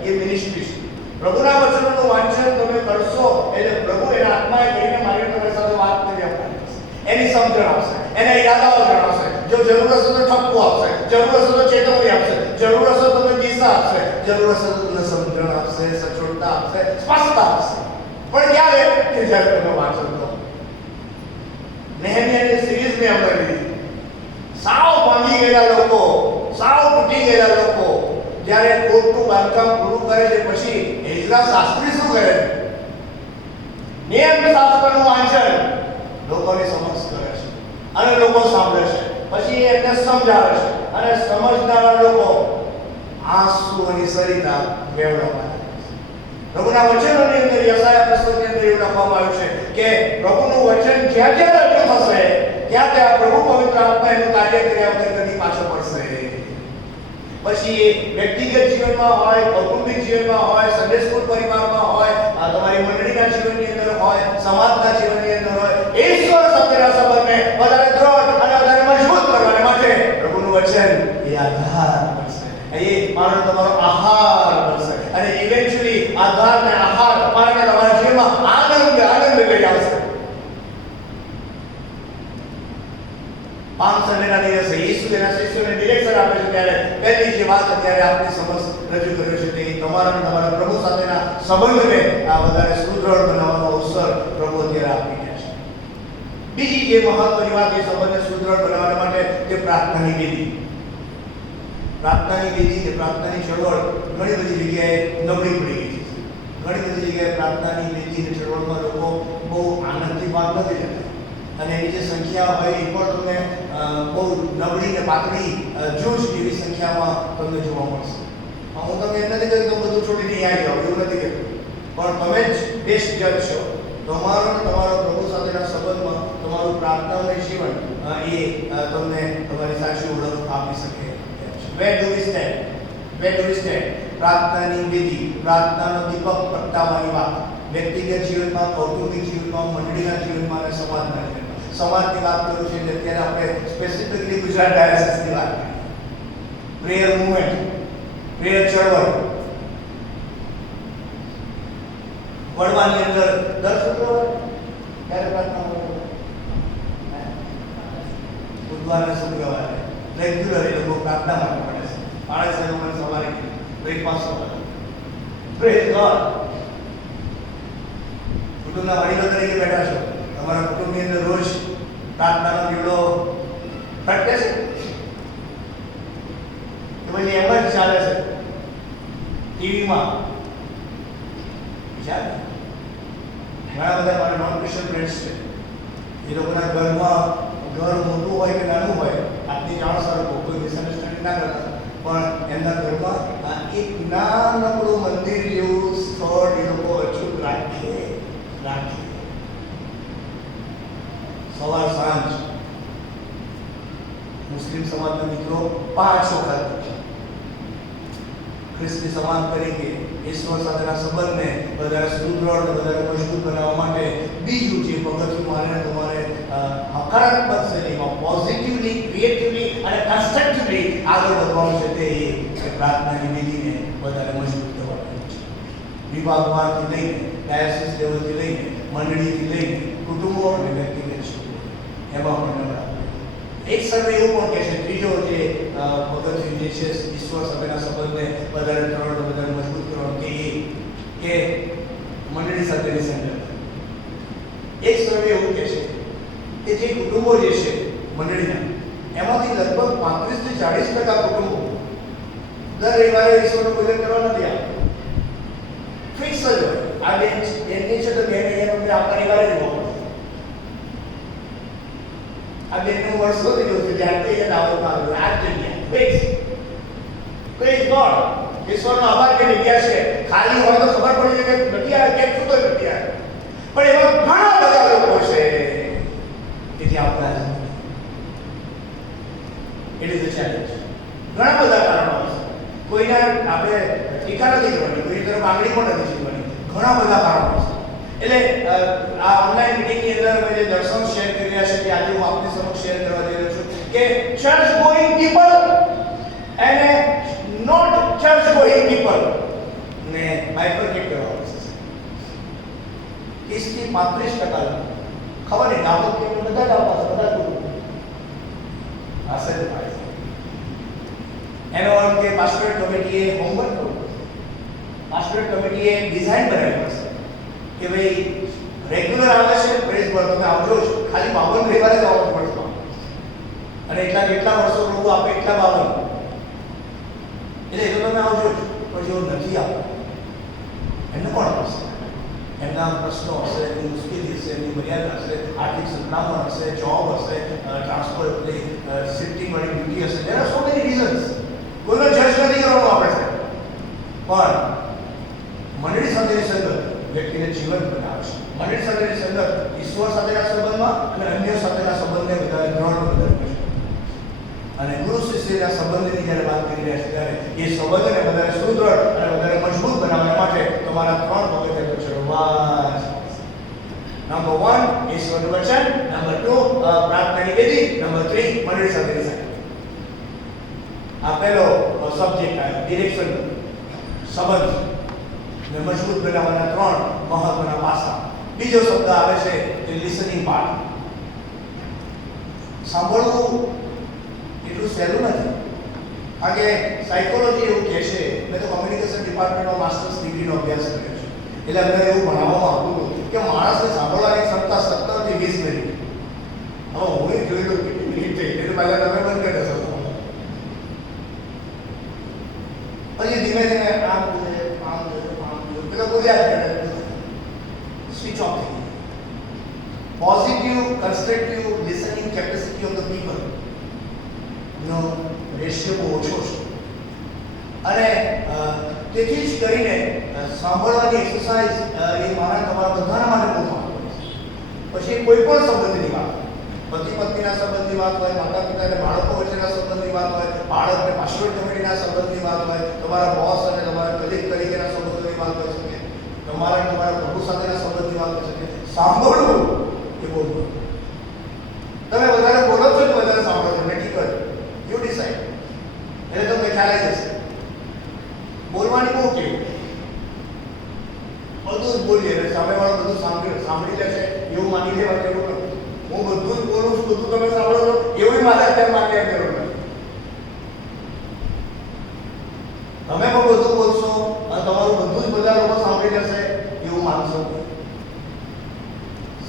એ મિનિસ્ટ્રી છે. પ્રભુના વચનોનું વાંચન તમે કરશો એટલે પ્રભુ એના આત્માએ કહીને મારી તમારી સાથે વાત કરી આપવાની છે. એની સમજણ આપશે, એના ઈરાદાઓ જણાવશે. જો જરૂર હશે તો ઠપકો આપશે, જરૂર હશે તો ચેતવણી આપશે, જરૂર હશે તો તમને દિશા આપશે, જરૂર હશે તો તમને સમજણ આપશે, સચોટતા આપશે, સ્પષ્ટતા આપશે. પણ ક્યારે કે જ્યારે તમે વાંચો તો. નેહemiયાની સિરીઝ મેં આપણે લીધી. સાવ ભાંગી ગયેલા લોકો, સાવ તૂટી ગયેલા લોકો જ્યારે કોટનું બાંધકામ પૂરું કરે છે પછી એઝરા શાસ્ત્રી શું કરે છે? નિયમ શાસ્ત્રનું વાંચન લોકોની સમક્ષ કરે છે અને લોકો સાંભળે છે. પછી એમને સમજાવે છે અને સમજનારા લોકો આંસુઓની સરિતા વહેવડાવે છે. પ્રભુના વચનોની અંદર યશાયા પુસ્તકની અંદર એવું લખવામાં આવ્યું છે કે પ્રભુનું વચન જ્યાં જ્યાં રજૂ થશે ત્યાં ત્યાં પ્રભુ પવિત્ર આત્મા એનું કાર્ય કર્યા વગર કદી પાછો પડશે. પછી એ વ્યક્તિગત જીવનમાં હોય, કૌટુંબિક જીવનમાં હોય, સન્ડે સ્કૂલ પરિવારમાં હોય, તમારી મંડળીના જીવનની અંદર હોય, સમાજના જીવનની અંદર હોય, ઈશ્વર સાથેના સંબંધને વધારે દ્રઢ અને વધારે મજબૂત કરવા માટે પ્રભુનું વચન એ આધાર બનશે. એ મારો તમારો આહાર બનશે. અને ઇવેન્ચ્યુઅલી આધાર ને આહાર તમારા તમારા જીવનમાં આનંદ લઈ આવશે. પામ સન્ડેના દિવસે ઈસુ એના શિષ્યોને ડિરેક્શન આપે છે ત્યારે પહેલી જે વાત અત્યારે આપની સમક્ષ રજૂ કર્યો છે તે તમારા અને તમારા પ્રભુ સાથેના સંબંધને આ વધારે સુદૃઢ બનાવવાનો અવસર પ્રભુ અત્યારે આપી રહ્યા છે. બીજી જે મહત્વની વાત એ સંબંધને સુદૃઢ બનાવવા માટે તે પ્રાર્થનાની વિધિ. પ્રાર્થનાની વિધિ કે પ્રાર્થનાની ચળવળ ઘણી બધી જગ્યાએ નબળી પડી ગઈ છે. ઘણી બધી જગ્યાએ પ્રાર્થનાની વિધિ અને ચળવળમાં લોકો બહુ આનંદથી ભાગ નથી લેતા. અને એની જે સંખ્યા હોય એ પણ તમને બહુ નબળી ને પાતળી જૂજ એવી સંખ્યામાં તમને જોવા મળશે. હું તમને એમ નથી કહેતો બધું છોડીને અહીંયા જાઓ, એવું નથી કહેતો. પણ તમે જ બેસ્ટ જજ છો તમારો ને તમારો પ્રભુ સાથેના સંબંધમાં તમારું પ્રાર્થનામય જીવન એ તમને તમારી સાચી ઓળખ આપી શકે. Where do we stand? Where do we stand? પ્રાર્થનાની વિધિ, પ્રાર્થનાનો દીપક પ્રગટાવવાની વાત વ્યક્તિગત જીવનમાં, કૌટુંબિક જીવનમાં, મંડળીના જીવનમાં અને સમાજના જીવનમાં. સમાજની વાત કરું છું એટલે અત્યારે આપણે સ્પેસિફિકલી ગુજરાત ડાયોસિસની વાત કરીએ. પ્રેયર મૂવમેન્ટ, પ્રેયર ચળવળ વડવાની અંદર દર શુક્રવારે ક્યારે પ્રાર્થના હોય? બુધવાર અને શુક્રવારે રેગ્યુલર એ લોકો પ્રાર્થના માટે પડે છે. માણસ એ લોકોને સવારે બ્રેકફાસ્ટ કરે. Praise God. કુટુંબના વડીલો તરીકે બેઠા છો, તમારા કુટુંબની અંદર રોજ પ્રાર્થનાનો દીવડો પ્રગટે છે કે પછી એમ જ ચાલે છે ટીવીમાં? વિચાર. ઘણા બધા મારા નોન ક્રિશ્ચન ફ્રેન્ડ્સ છે, એ લોકોના ઘરમાં ઘર મોટું હોય કે નાનું હોય, આજની જાણ સારું કોઈ મિસઅન્ડરસ્ટેન્ડિંગ ના કરતા, પણ એમના ઘરમાં એક નાનકડું મંદિર જેવું સ્થળ એ લોકો અચૂક રાખે. સવાર સાંજ મુસ્લિમ સમાજના મિત્રો 5 વખત ખ્રિસ્તી સમાજ તરીકે ઈશ્વર સાથેના સંબંધને વધારે સુદૃઢ, વધારે મજબૂત બનાવવા માટે બીજું જે પગથિયું મારે તમારે હકારાત્મક શૈલીમાં પોઝિટિવલી, ક્રિએટિવલી અને કન્સ્ટ્રક્ટિવલી આગળ વધવાનું છે તે પ્રાર્થનાની વિધિને વધારે મજબૂત કરવાની છે. વિભાગવારથી લઈને, ડાયોસિસ લેવલથી લઈને, મંડળીથી લઈને, કુટુંબો અને વ્યક્તિગત એમાં પણ એક સર્વે એવું પણ કહે છે, ત્રીજો જે પગથિયું જે છે ઈશ્વર સાથેના સંબંધને વધારે દૃઢ, વધારે મજબૂત કરવાનું કે મંડળી સાથેની સંગત. એક સર્વે એવું કહે છે કે જે કુટુંબો જે છે મંડળીના, એમાંથી લગભગ 35 થી 40% કુટુંબો દર રવિવારે ઈશ્વરનું પૂજન કરવા નથી આવતા. ફિક્સ જ હોય, આ બેન છે તો બેન અહીંયા આખા રવિવારે જ હોવા. આ બેનનું વર્ષો થઈ ગયું છે ત્યારથી એ દાવતમાં આવ્યું આ જગ્યા ફિક્સ. Praise God. ઈશ્વરનો આભાર કે જગ્યા છે ખાલી હોય તો ખબર પડી જાય કે નથી આવે, કેમ શું તો નથી આવે. પણ એવા ઘણા બધા લોકો છે કે જે આવતા જ નથી. It is a challenge. ઘણા બધા કારણો છે, કોઈના આપણે ટીકા નથી કરવાની, કોઈ તરફ આંગળી પણ નથી ચીરવાની. ઘણા બધા કારણો છે. એટલે આ ઓનલાઈન મીટિંગની અંદર મેં જે દર્શન શેર કરી રહ્યા છે કે આજે હું આપની સમક્ષ શેર કરવા જઈ રહ્યો છું કે ચર્ચ ગોઈંગ પીપલ અને નોટ ચર્ચ ગોઈંગ પીપલ ને બાયફર્કેટ કરવાનું છે. 30 થી 35% ખબર નહીં દાવત કે બધા જ આવતા છે, બધા જ આશરે થાય છે. એનો અર્થ કે પાસ્ટોરેટ કમિટીએ હોમવર્ક કરવું પડશે. પાસ્ટોરેટ કમિટીએ ડિઝાઇન બનાવવી પડશે કે ભાઈ રેગ્યુલર આવે છે પ્રેઝ પર તમે આવજો જ, ખાલી 52 રવિવારે જ આવવું પડશે અને એટલા વર્ષો પ્રભુ આપે એટલા 52 એટલે એ તો તમે આવજો જ. પણ જેઓ નથી આવતા એમને કોણ આવશે? એમના પ્રશ્નો હશે, એમની મુશ્કેલી હશે, એમની મર્યાદા હશે, આર્થિક સંકળામણ હશે, જોબ હશે, ટ્રાન્સફર શિફ્ટિંગ વાળી ડ્યુટી હશે. There are so many reasons. કોઈનો જજ નથી કરવાનો આપણે, પણ મંડળી સાથેની સંગત વ્યક્તિને જીવંત બનાવે છે. મંડળી સાથેની સંગત ઈશ્વર સાથેના સંબંધમાં અને અન્ય સાથેના સંબંધને વધારે દૃઢ બનાવે છે. અને ગુરુ શિષ્યના સંબંધની જ્યારે વાત કરી રહ્યા છે ત્યારે એ સંબંધને વધારે સુદૃઢ અને વધારે મજબૂત બનાવવા માટે તમારા 3 પગથિયા ચડવા છે. નંબર 1 ઈશ્વરનું વચન, નંબર 2 પ્રાર્થનાની વિધિ, નંબર 3 મંડળી સાથેની સંગત. આ પહેલો સબ્જેક્ટ આવ્યો ડિરેક્શન, સંબંધ ને મજબૂત બનાવવાના 3 મહત્વના પાસા. બીજો શબ્દ આવે છે તે લિસનિંગ પાર્ટ. સાંભળવું એટલું સહેલું નથી. કારણ કે સાયકોલોજી એવું કહે છે, મેં તો કોમ્યુનિકેશન ડિપાર્ટમેન્ટમાં માસ્ટર્સ ડિગ્રીનો અભ્યાસ કર્યો છે, એટલે અમને એવું ભણાવવામાં આવતું હતું કે માણસને સાંભળવાની ક્ષમતા 17 થી 20 મિનિટ. હવે હું જોયેલું કેટલી મિનિટ થઈ એટલે પહેલાં તમે બંધ કરી દેશો, પછી ધીમે ધીમે આમ બોલ્યા કરે, સ્વિચ ઓફ થઈ. Positive constructive listening capacity of the people નો રેશિયો બહુ ઓછો છે. અને તેથી જ કરીને સાંભળવાની એક્સરસાઇઝ એ મારા તમારા બધાના માટે બહુ મહત્વની પછી કોઈ પણ સંબંધની વાત, પતિ પત્નીના સંબંધની વાત હોય, માતા પિતા અને બાળકો વચ્ચેના સંબંધની વાત હોય, બાળક અને પાછળ જમીનના સંબંધની વાત હોય, તમારા બોસ અને તમારા કલીગ તરીકેના સંબંધોની વાત હોય શકે, તમારા પ્રભુ સાથેના સંબંધની વાત હોય શકે. સાંભળવું એ બોલવું. તમે વધારે બોલો છો કે વધારે સાંભળો છો નક્કી કરો. You decide. એટલે તમને ખ્યાલ આવી જશે. બોલવાની બહુ કેવું, બધું જ બોલીએ એટલે સામેવાળો બધું સાંભળી લે છે એવું માની લેવા જરૂર નથી. હું બધું જ બોલું છું, બધું તમે સાંભળો છો એવું મારે અત્યારે માની લેવા જરૂર નથી. તમે પણ બધું બોલશો અને તમારું બધું જ બધા લોકો સાંભળી લેશે એવું માનશો.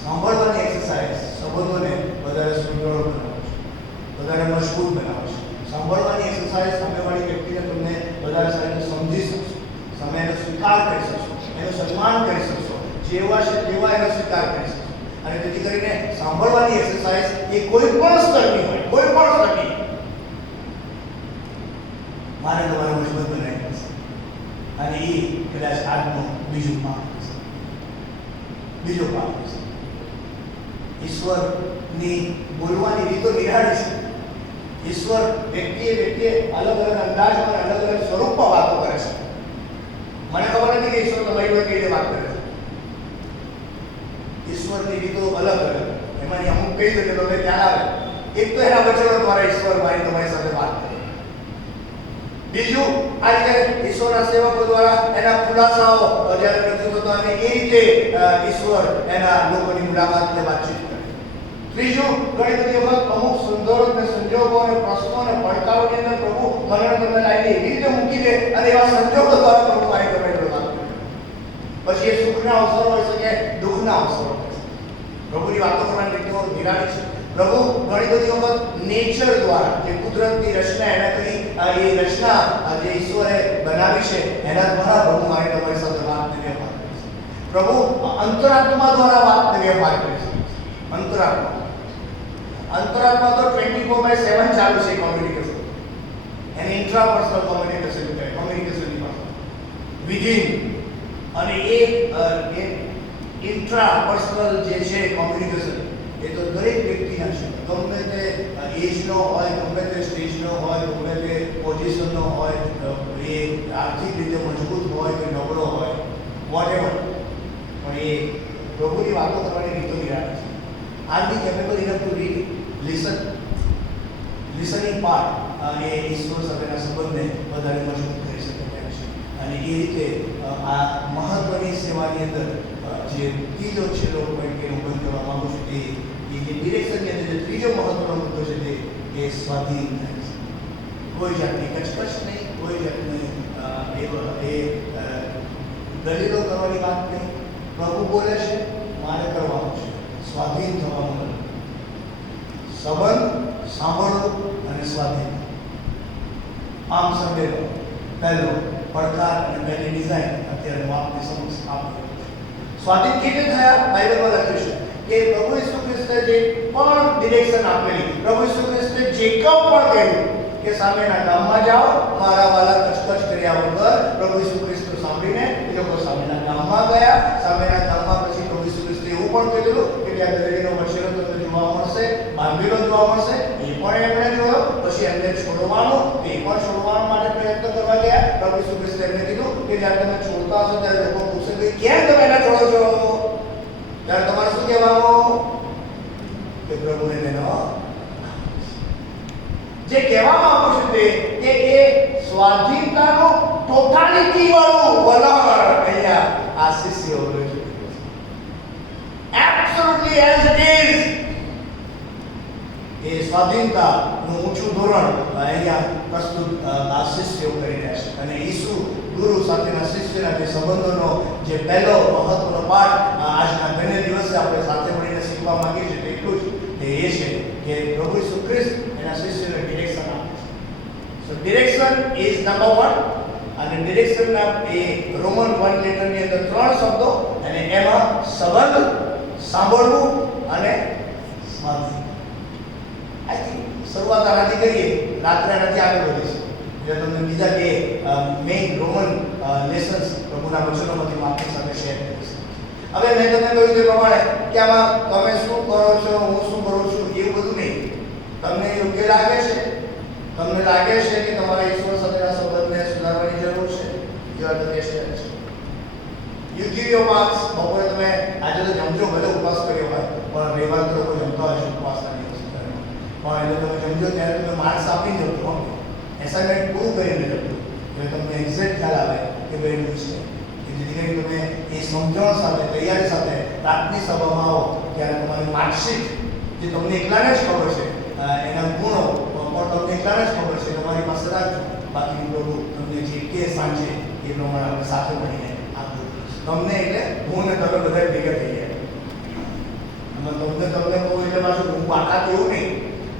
સાંભળવાની એક્સરસાઇઝ સંબંધોને વધારે સુદૃઢ બનાવે છે, વધારે મજબૂત બનાવે છે. સાંભળવાની એક્સરસાઇઝ સામેવાળી વ્યક્તિને તમને વધારે સારી સમજી શકશો, સામેનો સ્વીકાર કરી શકશો, એનું સન્માન કરી શકશો, જેવા છે તેવા એનો સ્વીકાર કરી શકશો. અને તેથી કરીને સાંભળવાની એક્સરસાઇઝ એ કોઈ પણ સ્તરની હોય, કોઈ પણ સ્તરની મારે તમારે મજબૂત બનાવી દેશે. અને એ કદાચ આજનો બીજો પાઠ હશે. બીજો પાઠ હશે. ઈશ્વરની બોલવાની રીતો નિરાળી છે. ઈશ્વર વ્યક્તિએ અલગ અલગ અંદાજમાં અલગ અલગ સ્વરૂપમાં વાતો કરે છે. મને ખબર નથી કે ઈશ્વર તમારી જોડે કેવી રીતે વાત કરે છે. ઈશ્વરની રીતો અલગ અલગ, એમાંની અમુક કહી દો કે તમને ખ્યાલ આવે. એક તો એના વચનો દ્વારા ઈશ્વર તમારી સાથે વાત કરે. બીજું આ રીતે ઈશ્વરના સેવકો દ્વારા એના ખુલાસાઓ જ્યારે રજૂ થતો અને એ રીતે ઈશ્વર એના લોકોની મુલાકાત લે, વાતચીત કરે. ત્રીજું, ઘણી બધી વખત અમુક સંદર્ભ અને સંજોગો અને પ્રશ્નો અને પડકારોની અંદર પ્રભુ મને તમને લાવીને એવી રીતે મૂકી દે અને એવા સંજોગો દ્વારા પ્રભુ મારી તમે વાત કરે. પછી એ સુખના અવસરો હોઈ શકે, દુઃખના અવસરો હોઈ શકે. પ્રભુની વાતો કરવાની રીતો નિરાળી છે. પ્રભુ ઘણી બધી વખત નેચર દ્વારા, જે કુદરતની રચના એના કરી એ રચના જે ઈશ્વરે બનાવી છે એના દ્વારા પ્રભુ મારી તમારી સાથે વાતને વ્યવહાર કરે છે. પ્રભુ અંતરાત્મા દ્વારા વાતને વ્યવહાર કરે છે. અંતરાત્મા તો 24/7 ચાલુ છે કોમ્યુનિકેશન. એને ઇન્ટ્રાપર્સનલ કોમ્યુનિકેશન કહેવાય. કોમ્યુનિકેશનની વાત વિધિન અને એ ઇન્ટ્રાપર્સનલ જે છે કોમ્યુનિકેશન એ તો દરેક વ્યક્તિના છે. ગમે તે એજનો હોય, ગમે તે સ્ટેજનો હોય, ગમે તે પોઝિશનનો હોય, એ આર્થિક રીતે મજબૂત હોય કે નબળો હોય, વોટેવર, પણ એ પ્રભુની વાતો કરવાની રીતો નિરાળી છે. Are be capable enough to read, listening part એ ઈશ્વર સાથેના સંબંધને વધારે મજબૂત કરી શકે તેમ છે. અને એ રીતે આ મહત્વની સેવાની અંદર જે ત્રીજો છેલ્લો પોઈન્ટ કે હું બંધ કરવા માંગુ છું એ જે ડિરેક્શનની અંદર જે ત્રીજો મહત્વનો મુદ્દો છે તે એ સ્વાધીન થાય છે. કોઈ જાતની કચકચ નહીં, કોઈ જાતની દલીલો કરવાની વાત નહીં. પ્રભુ બોલે છે, મારે કરવાનું છે, સ્વાધીન થવાનું નથી. સંબંધ, સાંભળવું અને સ્વાધીન, આમ સંવેદો પહેલો પડકાર અને પહેલી ડિઝાઇન અત્યારે હું આપની સમક્ષ આપું. સ્વાધીન કેવી થયા? બાઇબલમાં લખ્યું છે કે પ્રભુ ઈસુ ખ્રિસ્તે જે પણ ડિરેક્શન આપેલી, પ્રભુ ઈસુ ખ્રિસ્તે જે કહ્યું કે સામેના ગામમાં જાઓ, મારા વાલા કચકચ કર્યા વગર પ્રભુ ઈસુ ખ્રિસ્ત સાંભળીને એ લોકો સામેના ગામમાં ગયા. સામેના ગામમાં પછી પ્રભુ ઈસુ ખ્રિસ્તે એવું પણ કીધેલું કે ત્યાં ગદડીનો વચનો તમને જોવા મળશે, બાંધેલો જોવા મળશે, એ પણ એમણે જોયો. પછી એમને છોડવાનું, એ પણ છોડવા માટે પ્રયત્ન કરવા ગયા. પ્રભુ ઈસુ ખ્રિસ્તે એમને કીધું કે જ્યારે તમે છોડતા હશો ત્યારે લોકો પૂછશે કે કેમ તમે એને છોડો છો? ત્યારે તમારે શું કહેવાનું? કે પ્રભુને તેનો જે કહેવામાં આવ્યું છે તે એ સ્વાધીનતાનું ટોટાલિટી વાળું વલણ અહીંયા આ શિષ્યો રજૂ કરે છે. એબ્સોલ્યુટલી એઝ ઇટ ઇઝ એ સ્વાધીનતાનું ઊંચું ધોરણ અહીંયા પ્રસ્તુત આ શિષ્યો કરી રહ્યા છે. અને ઈસુ ગુરુ સાથેના શિષ્યના જે સંબંધોનો જે પહેલો મહત્વનો પાઠ આજના ધન્ય દિવસે આપણે સાથે મળીને શીખવા માંગીએ છીએ તેટલું જ એ છે કે પ્રભુ ઈસુ ખ્રિસ્ત એના શિષ્યોને ડિરેક્શન આપે છે. સો ડિરેક્શન ઇઝ નંબર 1. અને ડિરેક્શનના એ રોમન 1 લેટરની અંદર 3 શબ્દો અને એમાં સંબંધ, સાંભળવું અને સ્વાધીન. આઈ થિંક શરૂઆત આનાથી કરીએ, રાત્રે આનાથી આગળ વધીશું. જે તમને બીજા બે મેઇન રોમન લેસન્સ પ્રભુના વચનોમાંથી હું આપની સાથે શેર કરીશ. હવે મેં તમને કહ્યું તે પ્રમાણે કે આમાં તમે શું કરો છો, હું શું કરું છું, એવું બધું નહીં. તમને યોગ્ય લાગે છે? તમને લાગે છે કે તમારા ઈશ્વર સાથેના સંબંધને સુધારવાની જરૂર છે? You are the testers. You give your marks. બપોરે તમે આજે તો જમજો, ભલે ઉપવાસ કર્યો હોય, પણ રવિવાર તો લોકો જમતા હોય છે ઉપવાસના દિવસે. પણ એટલે તમે જમજો ત્યારે તમે માર્ક્સ આપીને જજો. એસાઇનમેન્ટ પૂરું કરીને જજો. એટલે તમને એક્ઝેક્ટ ખ્યાલ આવે કે ભાઈ છે. જેથી કરીને તમે એ સમજણ સાથે, તૈયારી સાથે રાતની સભામાં આવો ત્યારે તમારી માર્કશીટ જે તમને એકલાને જ ખબર છે, એના ગુણો પણ તમને એકલાને જ ખબર છે, તમારી પાસે રાખજો. બાકી પ્રભુ તમને જે કે સાંજે એ પ્રમાણે આપણે સાથે મળીને આપવું તમને. એટલે હું ને તમે બધા ભેગા થઈ ગયા. અને તમને કહું એટલે પાછું હું પાકા એવું નહીં,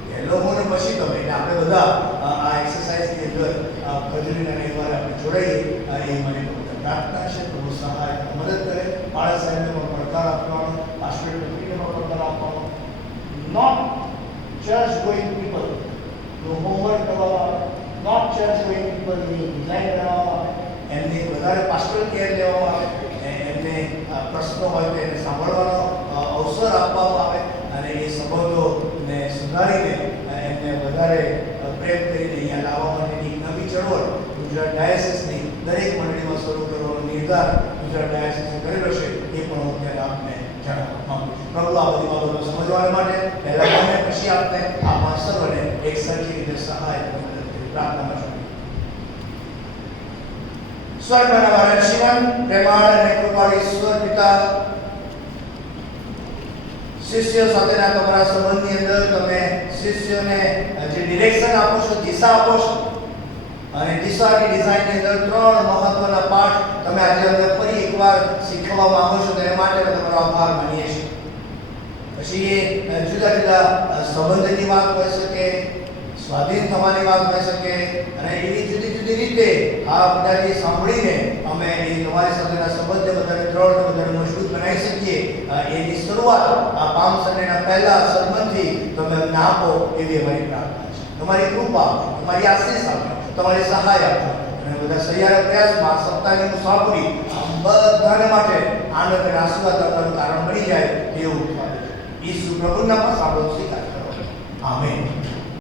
પહેલો હું ને પછી તમે. એટલે આપણે બધા આ એક્સરસાઇઝની અંદર ભજનીના રવિવારે આપણે જોડાઈએ. એ મને પ્રાર્થના છે. પ્રભુ સહાય મદદ કરે. બાળક સાહેબને પણ પડકાર આપવાનો, પાસ્ટર ટોપીને પણ પડકાર આપવાનો. નોટ ચર્ચ ગોઈંગ પીપલ નો હોમવર્ક કરવા, not church going people design બનાવવા, એમને વધારે પાસ્ટરલ કેર લેવામાં આવે, એમને પ્રશ્નો હોય તો એને સાંભળવાનો અવસર આપવામાં આવે, અને એ સંબંધોને સુધારીને એમને વધારે પ્રેમ કરીને અહીંયા લાવવા માટેની નવી ચળવળ ગુજરાત ડાયસિસની દરેક મંડળીમાં શરૂ કરવાનો નિર્ધાર ગુજરાત ડાયસિસે કરેલો છે. એ પણ હું અત્યારે આપને જણાવવા માંગુ છું. પ્રભુ આ બધી બાબતો સમજવા માટે પહેલાં મને પછી આપને આ સર્વને એક સરખી રીતે સહાય પ્રાર્થના છું. સ્વર્ગના અમારા જીવન, પ્રેમાળ અને કૃપાળુ ઈશ્વર પિતા, શિષ્યો સાથેના તમારા સંબંધની અંદર તમે શિષ્યોને જે ડિરેક્શન આપો છો, દિશા આપો છો, અને દિશાની ડિઝાઇનની અંદર 3 મહત્વના પાઠ તમે આજે અમને ફરી એકવાર શીખવવા માંગો છો. તેના માટે તમારો આભાર માનીએ છીએ. પછી એ જુદા જુદા સંબંધની વાત હોઈ શકે, સ્વાધીન થવાની વાત હોઈ શકે, અને એવી જુદી જુદી રીતે આ બધાથી સાંભળીને અમે એ તમારી સાથેના સંબંધને વધારે દ્રઢ, વધારે મજબૂત બનાવી શકીએ. એની શરૂઆત આ પામ સન્ડેના પહેલા સદમનથી તમે અમને આપો એવી અમારી પ્રાર્થના છે. તમારી કૃપા, તમારી આશીષ આપો, તમારી સહાય આપો, અને બધા સહિયારા પ્રયાસમાં સપ્તાહની મુસાફરી બધાને માટે આનંદ અને આશીર્વાદ આપવાનું કારણ બની જાય એવું ઈસુ પ્રભુના નામમાં સાંભળો સ્વીકાર કરો. આમેન.